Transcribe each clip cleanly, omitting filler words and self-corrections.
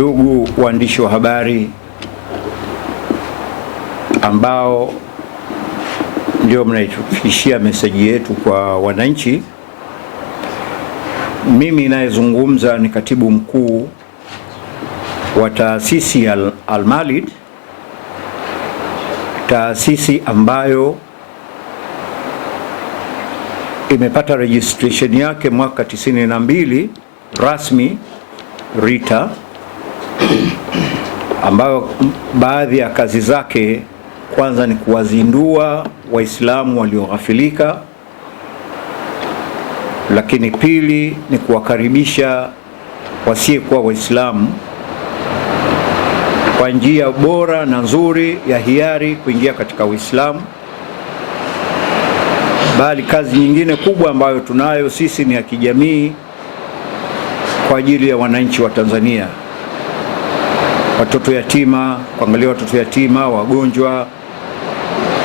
Ndugu waandishi wa habari ambao ndio mnaitufikishia meseji yetu kwa wananchi, mimi ninayezungumza ni katibu mkuu wa taasisi ya Al-Malid, taasisi ambayo imepata registration yake mwaka 92 rasmi RITA, ambayo baadhi ya kazi zake kwanza ni kuwazindua Waislamu walioghafilika, lakini pili ni kuwakaribisha wasiyekuwa Waislamu kwa njia bora na nzuri ya hiari kuingia katika Uislamu. Bali kazi nyingine kubwa ambayo tunayo sisi ni ya kijamii kwa ajili ya wananchi wa Tanzania, watoto yatima, kuangalia watoto yatima, wagonjwa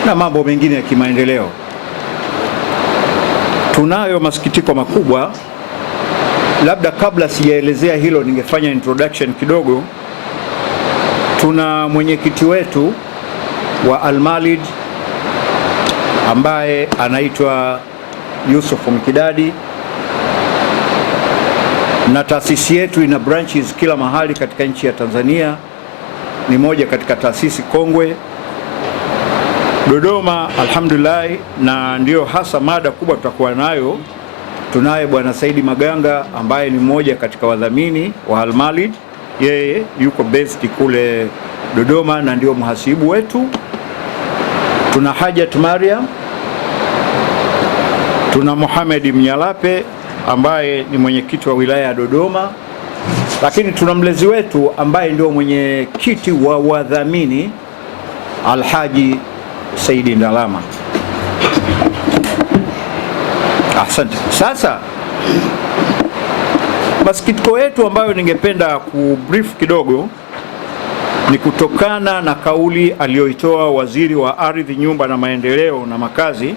na mambo mengine ya kimaendeleo. Tunayo masikitiko makubwa. Labda kabla sijaelezea hilo, ningefanya introduction kidogo. Tuna mwenyekiti wetu wa Al-Malid ambaye anaitwa Yusuf Mkidadi, na taasisi yetu ina branches kila mahali katika nchi ya Tanzania. Ni moja katika taasisi kongwe Dodoma, alhamdulillah, na ndio hasa mada kubwa tutakuwa nayo. Tunaye Bwana Saidi Maganga ambaye ni mmoja katika wadhamini wa Al-Malid. Yeye yuko based kule Dodoma na ndio mhasibu wetu. Tuna Hajat Mariam, tuna Mohamed Mnyalape ambaye ni mwenyekiti wa wilaya ya Dodoma, lakini tuna mlezi wetu ambaye ndio mwenyekiti wa wadhamini Alhaji Saidi Ndalama. Asante. Sasa masikitiko yetu ambayo ningependa kubrief kidogo ni kutokana na kauli aliyoitoa Waziri wa Ardhi, Nyumba na Maendeleo na Makazi,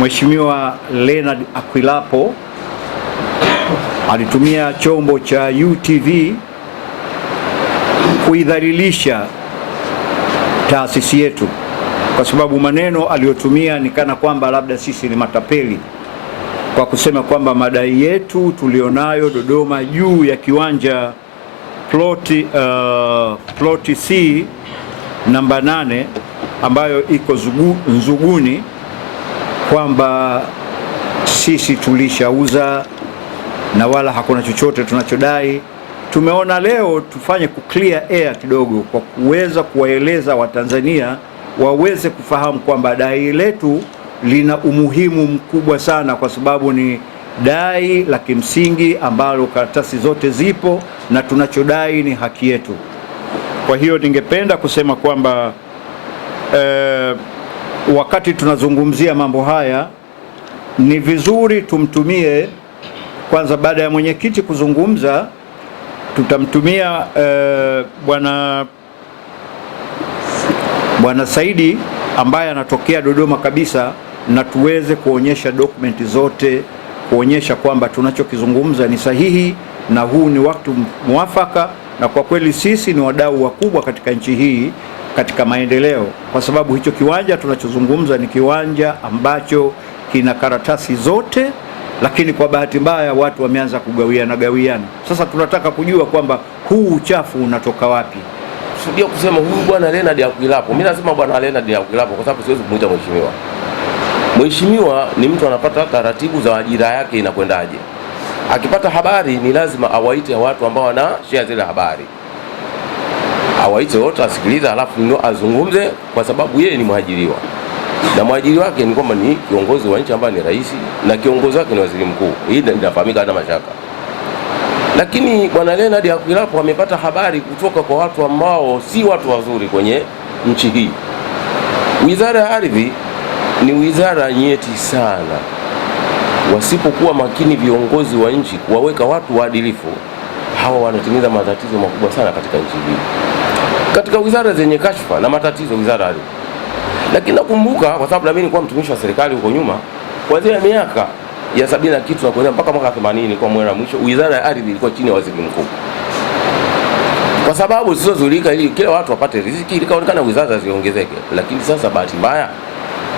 Mheshimiwa Leonard Akwilapo. Alitumia chombo cha UTV kuidhalilisha taasisi yetu, kwa sababu maneno aliyotumia ni kana kwamba labda sisi ni matapeli, kwa kusema kwamba madai yetu tulionayo Dodoma juu ya kiwanja ploti C namba 8 ambayo iko Nzuguni, kwamba sisi tulishauza na wala hakuna chochote tunachodai. Tumeona leo tufanye clear air kidogo kwa kuweza kuwaeleza Watanzania waweze kufahamu kwamba dai letu lina umuhimu mkubwa sana, kwa sababu ni dai la kimsingi ambalo karatasi zote zipo na tunachodai ni haki yetu. Kwa hiyo ningependa kusema kwamba wakati tunazungumzia mambo haya ni vizuri tumtumie kwanza, baada ya mwenyekiti kuzungumza, tutamtumia Bwana Saidi ambaye anatokea Dodoma kabisa, na tuweze kuonyesha dokumenti zote kuonyesha kwamba tunachokizungumza ni sahihi na huu ni wakati mwafaka, na kwa kweli sisi ni wadau wakubwa katika nchi hii katika maendeleo, kwa sababu hicho kiwanja tunachozungumza ni kiwanja ambacho kina karatasi zote, lakini kwa bahati mbaya watu wameanza kugawiana. Sasa tunataka kujua kwamba huu uchafu unatoka wapi. Sio kusema huyu bwana Leonard Akwilapo. Mimi nasema bwana Leonard Akwilapo kwa sababu siwezi kumuita mheshimiwa. Mheshimiwa ni mtu anapata taratibu za ajira yake inakwendaje. Akipata habari ni lazima awaite watu ambao wana share zile habari. Awaite wote, asikilize, alafu ndio azungumze, kwa sababu yeye ni mwajiriwa. Na mwajiri wake ni kwamba ni kiongozi wa nchi ambaye ni rais, na kiongozi wake ni waziri mkuu. Hii inafahamika hata mashaka. Lakini bwana Leonard Akwilapo amepata habari kutoka kwa watu ambao si watu wazuri kwenye nchi hii. Wizara ya Ardhi ni wizara nyeti sana. Wasipokuwa makini viongozi wa nchi kuwaweka watu waadilifu, hawa wanatimiza matatizo makubwa sana katika nchi hii. Katika wizara zenye kashfa na matatizo, wizara ya Ardhi. Lakini nakumbuka, kwa sababu mimi nilikuwa mtumishi wa serikali huko nyuma, kuanzia miaka ya 70 na kitu na kuanzia mpaka mwaka 80 kwa mwaka mwisho, wizara ya Ardhi ilikuwa chini ya waziri mkuu. kwa sababu zisizozulika, ili kila watu wapate riziki, ilikaonekana wizara ziongezeke. Lakini sasa bahati mbaya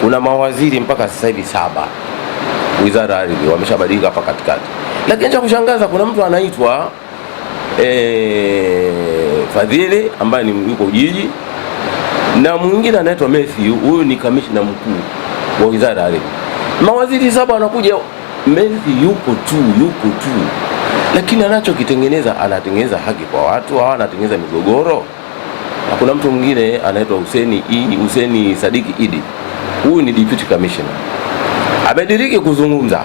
kuna mawaziri mpaka sasa hivi 7 wizara ardhi wameshabadilika hapa katikati. Lakini cha kushangaza kuna mtu anaitwa Fadhili ambaye ni yuko jiji, na mwingine anaitwa Matthew, huyu ni kamishna mkuu wa wizara ardhi. Mawaziri 7 wanakuja, Matthew yupo tu. Lakini anachokitengeneza, anatengeneza haki kwa watu au anatengeneza migogoro? Na kuna mtu mwingine anaitwa Hussein Sadiki Idi. Huyu ni deputy commissioner. Amediriki kuzungumza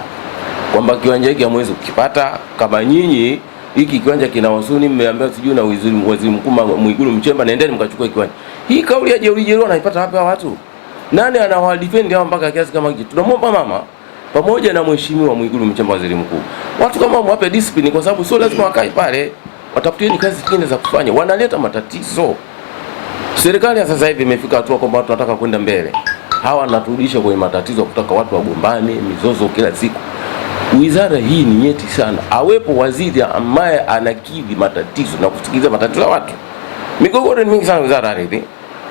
kwamba kiwanja hiki hamwezi kukipata kama nyinyi hiki kiwanja kinawasuni, mmeambiwa sijui na waziri mkuu Mwigulu Nchemba, naendeni mkachukue kiwanja. Hii kauli ya jeuri anaipata wapi watu? Nani anawadefend hao mpaka kiasi kama hiki? Tunamwomba mama pamoja na mheshimiwa Mwigulu Nchemba, waziri mkuu, watu kama mwape discipline, kwa sababu sio lazima wakae pale, watafutieni kazi nyingine za kufanya. Wanaleta matatizo. Serikali sasa hivi imefika hatua kwamba watu wanataka kwenda mbele, hawa wanaturudisha kwenye matatizo, kutaka watu wagombane, mizozo kila siku. Wizara hii ni nyeti sana, awepo waziri ambaye anakidhi matatizo na kusikiliza matatizo ya watu. Migogoro ni mingi sana wizara ardhi,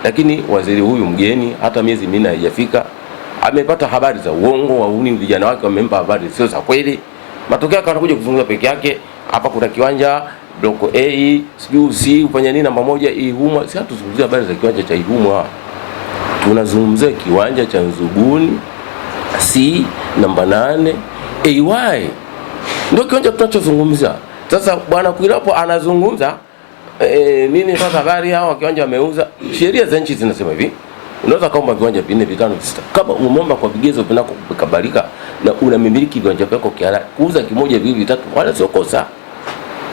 lakini waziri huyu mgeni, hata miezi 4 haijafika, amepata habari za uongo, wauni vijana wake wamempa habari sio za kweli. Matokeo anakuja kuzungumza peke yake, hapa kuna kiwanja block A, sijui C, ufanya nini namba 1 Ihumwa. Sasa tuzungumzie habari za kiwanja cha Ihumwa. Tunazungumzia kiwanja cha Nzuguni C namba 8 AY. Ndio kiwanja tunachozungumza. Sasa bwana Kuilapo anazungumza mimi nipata habari hao kiwanja wameuza. Sheria za nchi zinasema hivi, unaweza kaomba viwanja 4, 5, 6 kama umeomba kwa vigezo vinavyokubalika na unamiliki viwanja vyako kihalali. Kuuza kimoja, 2, 3 wala sio kosa.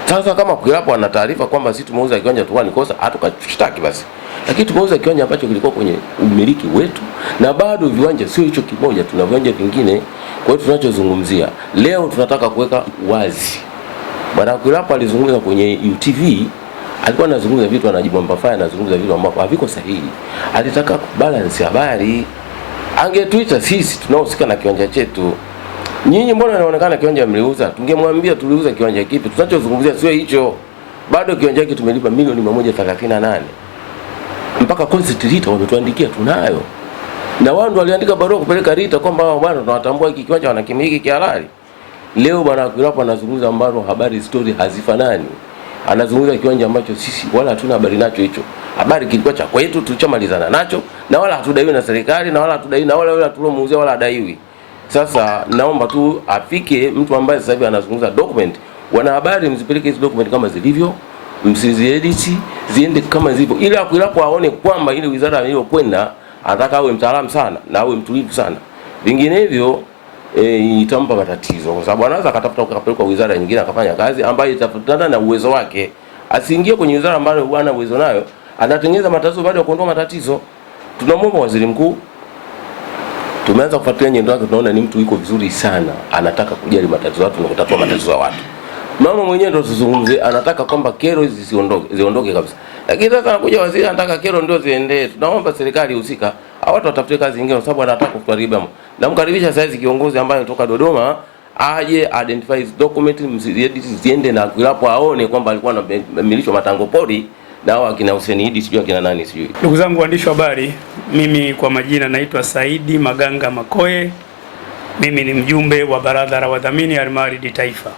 Sasa kama Kuilapo ana taarifa kwamba sisi tumeuza kiwanja tu ni kosa, hatukashtaki basi. Lakini tumeuza kiwanja ambacho kilikuwa kwenye umiliki wetu, na bado viwanja sio hicho kimoja, tuna viwanja vingine. Kwa hiyo tunachozungumzia leo tunataka kuweka wazi. Bwana Kuilapo alizungumza kwenye UTV, alikuwa anazungumza vitu, anajibu mbafaya, anazungumza vitu ambavyo haviko sahihi. Alitaka kubalance habari. Angetuita sisi tunaohusika na kiwanja chetu, nyinyi mbona inaonekana kiwanja mliuza? Tungemwambia tuliuza kiwanja kipi. Tunachozungumzia sio hicho. Bado kiwanja hiki tumelipa milioni 138. Mpaka concert Rita wametuandikia tunayo. Na wao ndio waliandika barua kupeleka Rita kwamba wao bwana tunawatambua hiki kiwanja wanakimiliki kihalali. Leo bwana Kuilapo anazungumza ambalo habari story hazifanani. Anazungumza kiwanja ambacho sisi wala hatuna habari nacho hicho. Habari kilikuwa cha kwetu, tulichamalizana nacho, na wala hatudaiwi na serikali, na wala hatudaiwi na wala tulomuuzia wala adaiwi. Sasa naomba tu afike mtu ambaye sasa hivi anazungumza document. Wana habari mzipeleke hizo document kama zilivyo, msiziedit, ziende kama zilivyo. Ili Kuilapo aone kwamba ile wizara iliyokwenda anataka awe mtaalamu sana na awe mtulivu sana. Vinginevyo itampa matatizo, kwa sababu anaweza akatafuta ukapeleka wizara nyingine akafanya kazi ambayo itafuatana na uwezo wake. Asiingie kwenye wizara ambayo hana uwezo nayo, anatengeneza matatizo baada ya kuondoa matatizo. Tunamwomba waziri mkuu, tumeanza kufuatilia nyendo yake, tunaona ni mtu yuko vizuri sana, anataka kujali matatizo ya watu na kutatua matatizo ya watu. Mama mwenyewe ndio tuzungumzie, anataka kwamba kero hizi ziondoke kabisa. Lakini sasa anakuja waziri anataka kero ndio ziende. Tunaomba serikali husika watu watafute kazi nyingine, kwa sababu anataka kutuharibia. Namkaribisha sasa hizi kiongozi ambaye anatoka Dodoma aje identify his document, ziende na Kuilapo aone kwamba alikuwa anamilishwa matango pori na hao akina Hussein Idi sijui akina nani sijui. Ndugu zangu waandishi wa habari, mimi kwa majina naitwa Saidi Maganga Makoe. Mimi ni mjumbe wa baraza la wadhamini Al-Marid Taifa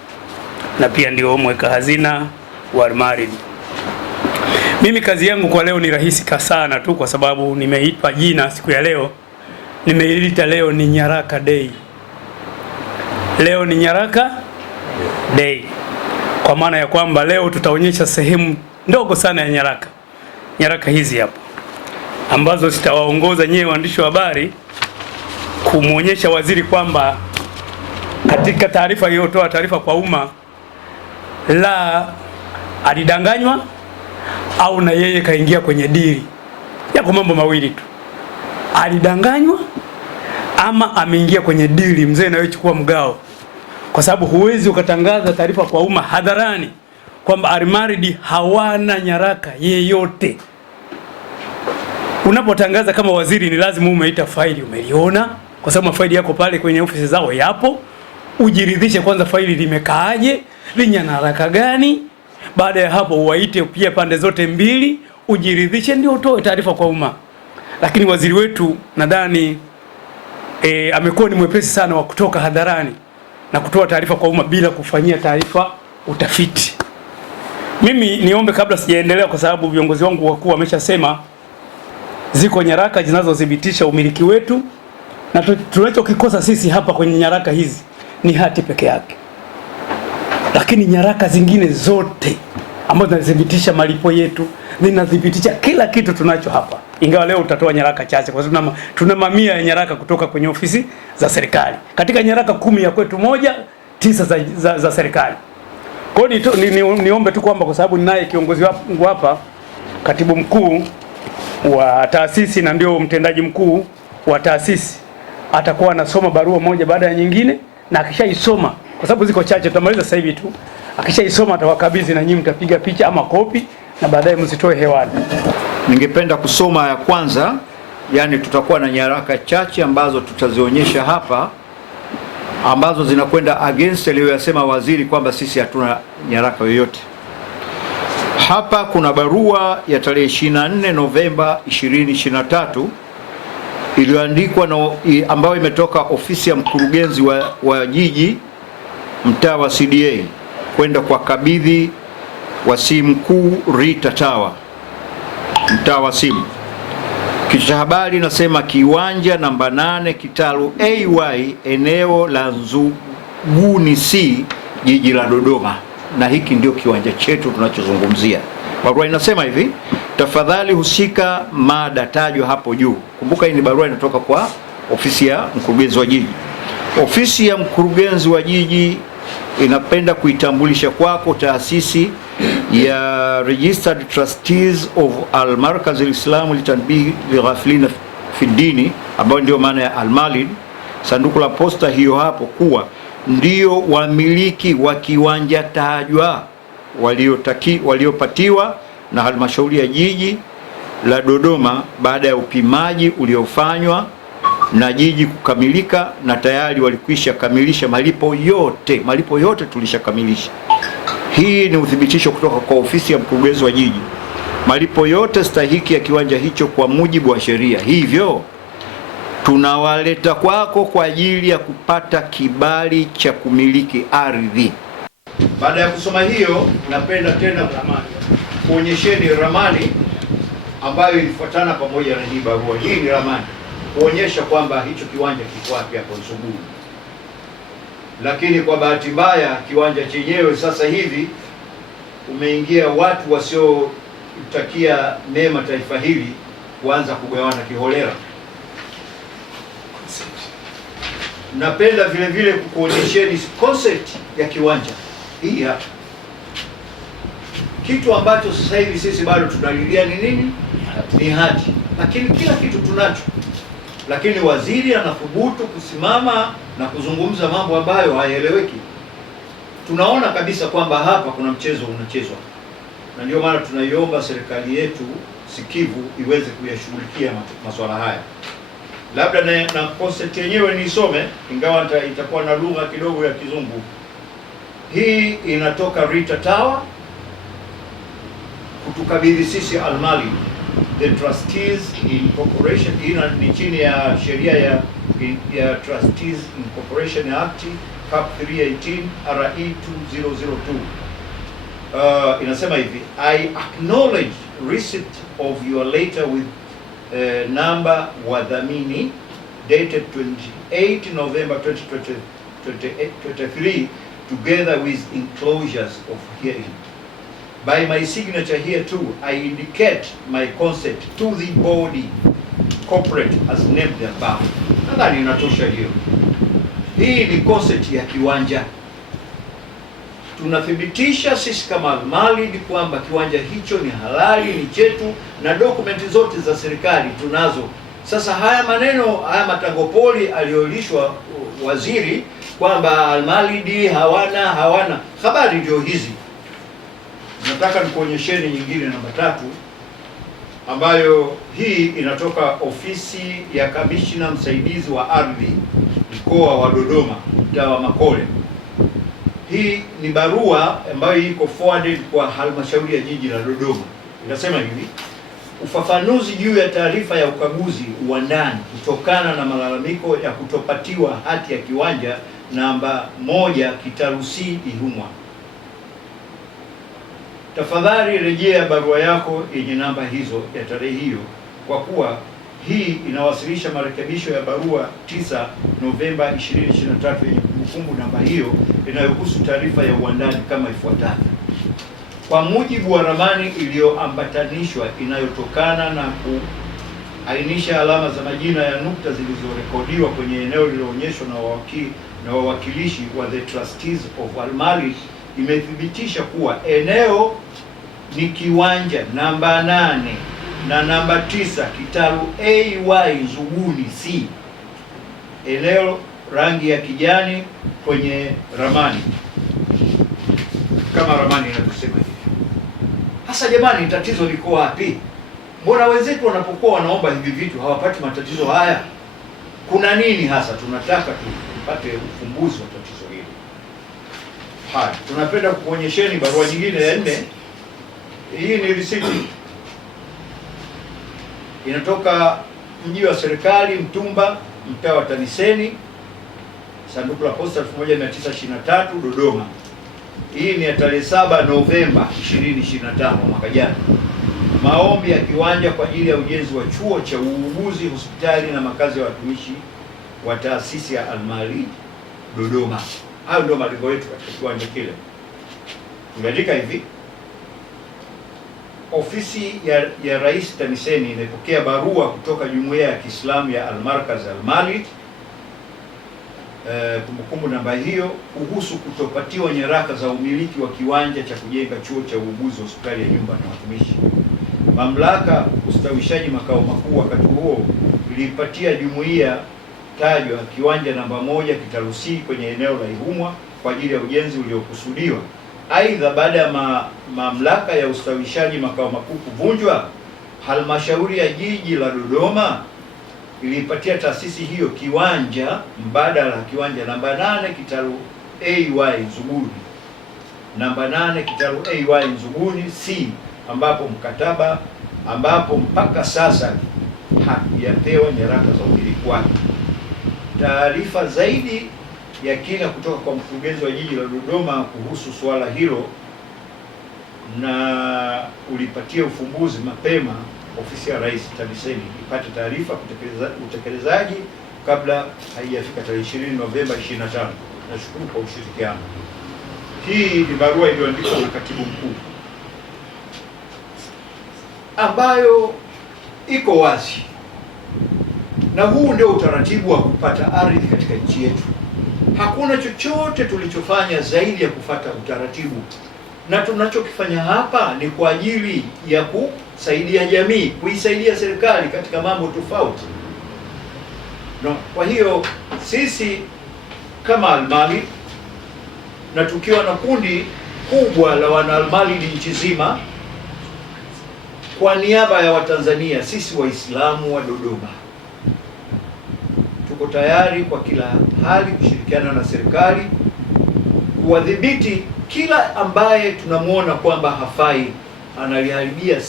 na pia ndio mweka hazina wa Al-Marid. Mimi kazi yangu kwa leo ni rahisi sana tu, kwa sababu nimeipa jina siku ya leo, nimeilita leo ni Nyaraka Day. Leo ni Nyaraka Day, kwa maana ya kwamba leo tutaonyesha sehemu ndogo sana ya nyaraka hizi hapa, ambazo zitawaongoza nyewe waandishi wa habari kumuonyesha waziri kwamba katika taarifa iliyotoa taarifa kwa umma, la alidanganywa au na yeye kaingia kwenye dili. Yako mambo mawili tu, alidanganywa ama ameingia kwenye dili. Mzee na wewe chukua mgao, kwa sababu huwezi ukatangaza taarifa kwa umma hadharani kwamba Al-Marid hawana nyaraka yeyote. Unapotangaza kama waziri, ni lazima umeita faili, umeliona, kwa sababu mafaili yako pale kwenye ofisi zao yapo. Ujiridhishe kwanza faili limekaaje, lina nyaraka gani, Baada ya hapo uwaite pia pande zote mbili, ujiridhishe, ndio utoe taarifa kwa umma. Lakini waziri wetu nadhani amekuwa ni mwepesi sana wa kutoka hadharani na kutoa taarifa kwa umma bila kufanyia taarifa utafiti. Mimi niombe kabla sijaendelea, kwa sababu viongozi wangu wakuu wameshasema ziko nyaraka zinazothibitisha umiliki wetu, na tunachokikosa sisi hapa kwenye nyaraka hizi ni hati peke yake, lakini nyaraka zingine zote ambazo zinathibitisha malipo yetu, zinathibitisha kila kitu tunacho hapa, ingawa leo utatoa nyaraka chache kwa sababu tuna mamia ya nyaraka kutoka kwenye ofisi za serikali. Katika nyaraka 10 ya kwetu 9 za serikali. Kwa hiyo niombe tu kwamba, kwa sababu ninaye kiongozi wangu hapa, katibu mkuu wa taasisi na ndio mtendaji mkuu wa taasisi, atakuwa anasoma barua moja baada ya nyingine, na akishaisoma, kwa sababu ziko chache tutamaliza sasa hivi tu, akishaisoma atawakabidhi na nyinyi mtapiga picha ama kopi na baadaye msitoe hewani. Ningependa kusoma ya kwanza, yani tutakuwa na nyaraka chache ambazo tutazionyesha hapa ambazo zinakwenda against aliyoyasema waziri kwamba sisi hatuna nyaraka yoyote. Hapa kuna barua ya tarehe 24 Novemba 2023 iliyoandikwa na ambayo imetoka ofisi ya mkurugenzi wa jiji mtaa wa CDA kwenda kwa kabidhi wasii mkuu Rita Tawa mtaa wa Simu. Kichwa cha habari nasema kiwanja namba 8 kitalu AY eneo la Nzuguni C jiji la Dodoma, na hiki ndio kiwanja chetu tunachozungumzia. Barua inasema hivi: tafadhali husika mada tajwa hapo juu. Kumbuka hii ni barua inatoka kwa ofisi ya mkurugenzi wa jiji. Ofisi ya mkurugenzi wa jiji inapenda kuitambulisha kwako taasisi ya Registered Trustees of Al-Markaz Al-Islami Litanbih Lighafilin fi Dini, ambayo ndio maana ya Al-Malid. Sanduku la posta hiyo hapo kuwa ndio wamiliki wa kiwanja tajwa waliopatiwa na halmashauri ya jiji la Dodoma baada ya upimaji uliofanywa na jiji kukamilika, na tayari walikwisha kamilisha malipo yote tulishakamilisha. Hii ni uthibitisho kutoka kwa ofisi ya mkurugenzi wa jiji, malipo yote stahiki ya kiwanja hicho kwa mujibu wa sheria. Hivyo tunawaleta kwako kwa ajili ya kupata kibali cha kumiliki ardhi. Baada ya kusoma hiyo, napenda tena kuonyesheni ramani ambayo ilifuatana pamoja na hii barua. Hii ni ramani kuonyesha kwamba hicho kiwanja kiko wapi hapo Nzuguni. Lakini kwa bahati mbaya kiwanja chenyewe sasa hivi umeingia watu wasiotakia mema taifa hili kuanza kugawana kiholela. Napenda vile vile kukuonyesheni concept ya kiwanja hii hapa. Kitu ambacho sasa hivi sisi bado tunalilia ni nini? Ni hati. Lakini kila kitu tunacho. Lakini waziri anathubutu kusimama na kuzungumza mambo ambayo hayaeleweki. Tunaona kabisa kwamba hapa kuna mchezo unachezwa, na ndio maana tunaiomba serikali yetu sikivu iweze kuyashughulikia masuala haya. Labda na concept yenyewe niisome, ingawa itakuwa na lugha kidogo ya Kizungu. Hii inatoka Rita Tawa kutukabidhi sisi Al-Malid, the Trustees Incorporation. Hii ni chini ya sheria ya Trustees Incorporation Act Cap 318 RE 2002. Inasema hivi: I acknowledge receipt of your letter with number wadhamini dated 28 November 2023 together with enclosures of herein. By my signature here too, I indicate my consent to the body corporate as named above. Nadhani inatosha hiyo. Hii ni consent ya kiwanja. Tunathibitisha sisi kama Al-Malid kwamba kiwanja hicho ni halali, ni chetu, na dokumenti zote za serikali tunazo. Sasa haya maneno, haya matangopoli aliyolishwa waziri kwamba Al-Malid hawana habari, ndio hizi. Nataka nikuonyesheni nyingine namba 3, ambayo hii inatoka ofisi ya kamishna msaidizi wa ardhi mkoa wa Dodoma mtaa wa Makole. hii ni barua ambayo iko forwarded kwa halmashauri ya jiji la Dodoma. Inasema hivi: ufafanuzi juu ya taarifa ya ukaguzi wa ndani kutokana na malalamiko ya kutopatiwa hati ya kiwanja namba 1 Kitalu C Ihumwa. Tafadhali rejea barua yako yenye namba hizo ya tarehe hiyo, kwa kuwa hii inawasilisha marekebisho ya barua 9 Novemba 2023 yenye kumbukumbu namba hiyo inayohusu taarifa ya uwandani kama ifuatavyo. Kwa mujibu wa ramani iliyoambatanishwa inayotokana na kuainisha alama za majina ya nukta zilizorekodiwa kwenye eneo lililoonyeshwa na wawakilishi wa the trustees of Al-Malik, imethibitisha kuwa eneo ni kiwanja namba 8 na namba 9 Kitalu AY Nzuguni C, eneo rangi ya kijani kwenye ramani, kama ramani inavyosema hivi. Hasa jamani, tatizo liko wapi? Mbona wenzetu wanapokuwa wanaomba hivi vitu hawapati matatizo haya? Kuna nini hasa? Tunataka tupate ufumbuzi wa tatizo hili. Haya, tunapenda kuonyesheni barua nyingine ya 4. Hii ni risiti inatoka mji wa serikali Mtumba, mtaa wa TAMISEMI, sanduku la posta 1923 Dodoma. Hii ni ya tarehe 7 Novemba 2025 mwaka jana. Maombi ya kiwanja kwa ajili ya ujenzi wa chuo cha uuguzi, hospitali na makazi ya watumishi wa taasisi ya Al-Malik Dodoma. Hayo ndio malengo yetu katika kiwanja kile. Tumeandika hivi: ofisi ya Rais TAMISEMI imepokea barua kutoka Jumuiya ya Kiislamu ya Al-Markaz Al-Malik, kumbukumbu namba hiyo, kuhusu kutopatiwa nyaraka za umiliki wa kiwanja cha kujenga chuo cha uuguzi, hospitali ya nyumba na watumishi. Mamlaka ustawishaji makao makuu wakati huo ilipatia jumuiya tajwa kiwanja namba 1 Kitalu C kwenye eneo la Ihumwa kwa ajili ya ujenzi uliokusudiwa. Aidha, baada ya mamlaka ya ustawishaji makao makuu kuvunjwa, halmashauri ya jiji la Dodoma ilipatia taasisi hiyo kiwanja mbadala, kiwanja namba 8 Kitalu AY Nzuguni, namba 8 Kitalu AY Nzuguni C, ambapo mpaka sasa hakijapewa nyaraka za umiliki wake. Taarifa zaidi ya kina kutoka kwa mkurugenzi wa jiji la Dodoma kuhusu suala hilo na ulipatia ufumbuzi mapema ofisi ya Rais TAMISEMI ipate taarifa utekelezaji kabla haijafika tarehe 20 Novemba 25. Nashukuru kwa ushirikiano. Hii ni barua iliyoandikwa na Katibu Mkuu ambayo iko wazi, na huu ndio utaratibu wa kupata ardhi katika nchi yetu. Hakuna chochote tulichofanya zaidi ya kufata utaratibu, na tunachokifanya hapa ni kwa ajili ya kusaidia jamii, kuisaidia serikali katika mambo tofauti. Kwa hiyo sisi kama Al-Malik, na tukiwa na kundi kubwa la wana Al-Malik nchi nzima, kwa niaba ya Watanzania, sisi Waislamu wa Dodoma tuko tayari kwa kila hali kushirikiana na serikali kuwadhibiti kila ambaye tunamwona kwamba hafai, anaiharibia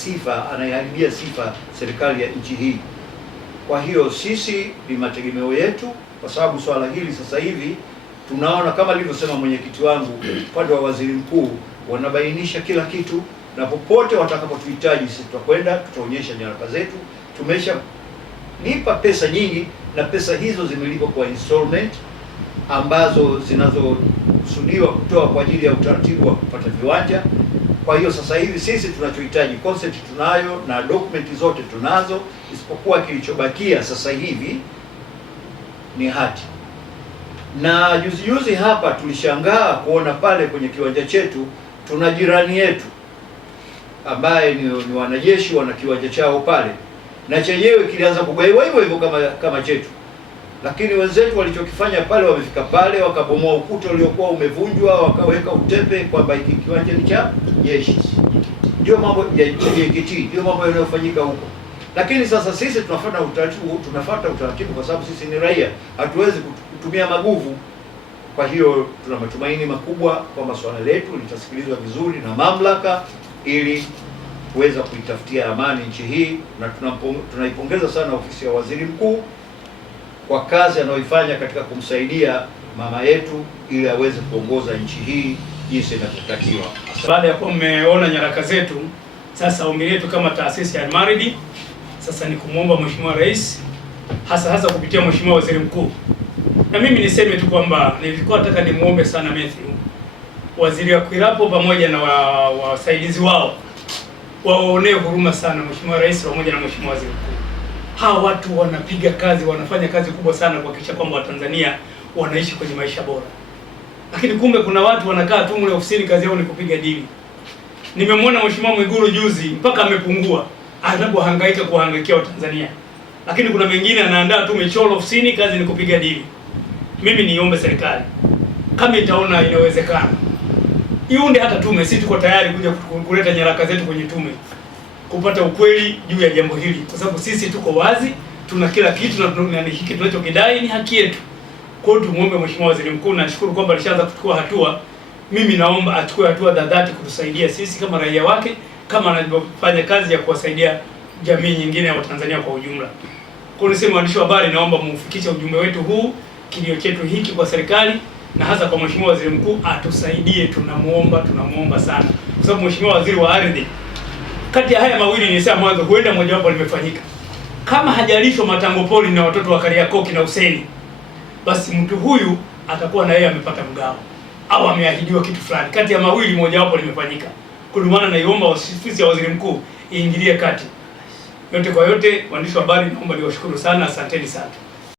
sifa serikali ya nchi hii. Kwa hiyo sisi ni mategemeo yetu, kwa sababu swala hili sasa hivi tunaona kama alivyosema mwenyekiti wangu, upande wa waziri mkuu wanabainisha kila kitu, na popote watakapotuhitaji sisi tutakwenda, tutaonyesha nyaraka zetu. Tumeshalipa pesa nyingi, na pesa hizo zimelipwa kwa installment ambazo zinazokusudiwa kutoa kwa ajili ya utaratibu wa kupata viwanja. Kwa hiyo sasa hivi sisi tunachohitaji, concept tunayo na dokumenti zote tunazo, isipokuwa kilichobakia sasa hivi ni hati. Na juzi hapa tulishangaa kuona pale kwenye kiwanja chetu tuna jirani yetu ambaye ni wanajeshi, wana kiwanja chao pale, na chenyewe kilianza kugaiwa hivyo kama chetu. Lakini wenzetu walichokifanya pale, wamefika pale wakabomoa ukuta uliokuwa umevunjwa, wakaweka utepe kwamba hiki kiwanja ni cha jeshi. Ndio mambo ya JKT, ndio mambo yanayofanyika huko. Lakini sasa sisi tunafuata utaratibu kwa sababu sisi ni raia, hatuwezi kutumia maguvu Kwa hiyo tuna matumaini makubwa kwamba swala letu litasikilizwa vizuri na mamlaka ili kuweza kuitafutia amani nchi hii, na tunaipongeza sana ofisi ya Waziri Mkuu kwa kazi anayoifanya katika kumsaidia mama yetu ili aweze kuongoza nchi hii jinsi inavyotakiwa. Baada ya kuwa mmeona nyaraka zetu, sasa ombi letu kama taasisi ya Al-Maaridi sasa ni kumwomba Mheshimiwa Rais, hasa kupitia Mheshimiwa Waziri Mkuu. Na mimi niseme tu kwamba nilikuwa nataka nimuombe sana Mathew, Waziri wa Kwilapo pamoja na wasaidizi wao waonee huruma sana Mheshimiwa Rais pamoja na Mheshimiwa Waziri Mkuu. Hawa watu wanapiga kazi, wanafanya kazi kubwa sana kuhakikisha kwamba Watanzania wanaishi kwenye maisha bora. Lakini kumbe kuna watu wanakaa tu mle ofisini, kazi yao ni kupiga dili. Nimemwona Mheshimiwa Mwigulu juzi mpaka amepungua anapohangaika kuhangaikia Watanzania. Lakini kuna mengine anaandaa tu michoro ofisini, kazi ni kupiga dili. Mimi niombe serikali kama itaona inawezekana iunde hata tume. Sisi tuko tayari kuja kuleta nyaraka zetu kwenye tume kupata ukweli juu ya jambo hili, kwa sababu sisi tuko wazi, tuna kila kitu na hiki tunachokidai ni haki yetu. Kwa hiyo tumuombe Mheshimiwa Waziri Mkuu, na nashukuru kwamba alishaanza kuchukua hatua. Mimi naomba achukue hatua za dhati kutusaidia sisi kama raia wake, kama anavyofanya kazi ya kuwasaidia jamii nyingine ya Watanzania kwa ujumla. Kwa hiyo niseme, waandishi wa habari, naomba mufikishe ujumbe wetu huu, kilio chetu hiki kwa serikali na hasa kwa Mheshimiwa Waziri Mkuu atusaidie. Tunamuomba sana, kwa sababu Mheshimiwa Waziri wa Ardhi, kati ya haya mawili nilisema mwanzo, huenda mojawapo limefanyika. Kama hajalishwa matango poli na watoto wa Kariakoo na Hussein, basi mtu huyu atakuwa na yeye amepata mgao au ameahidiwa kitu fulani. Kati ya mawili mojawapo limefanyika. Kwa maana naiomba ofisi ya Waziri Mkuu iingilie kati. Yote kwa yote, waandishi wa habari, naomba niwashukuru sana, asanteni sana.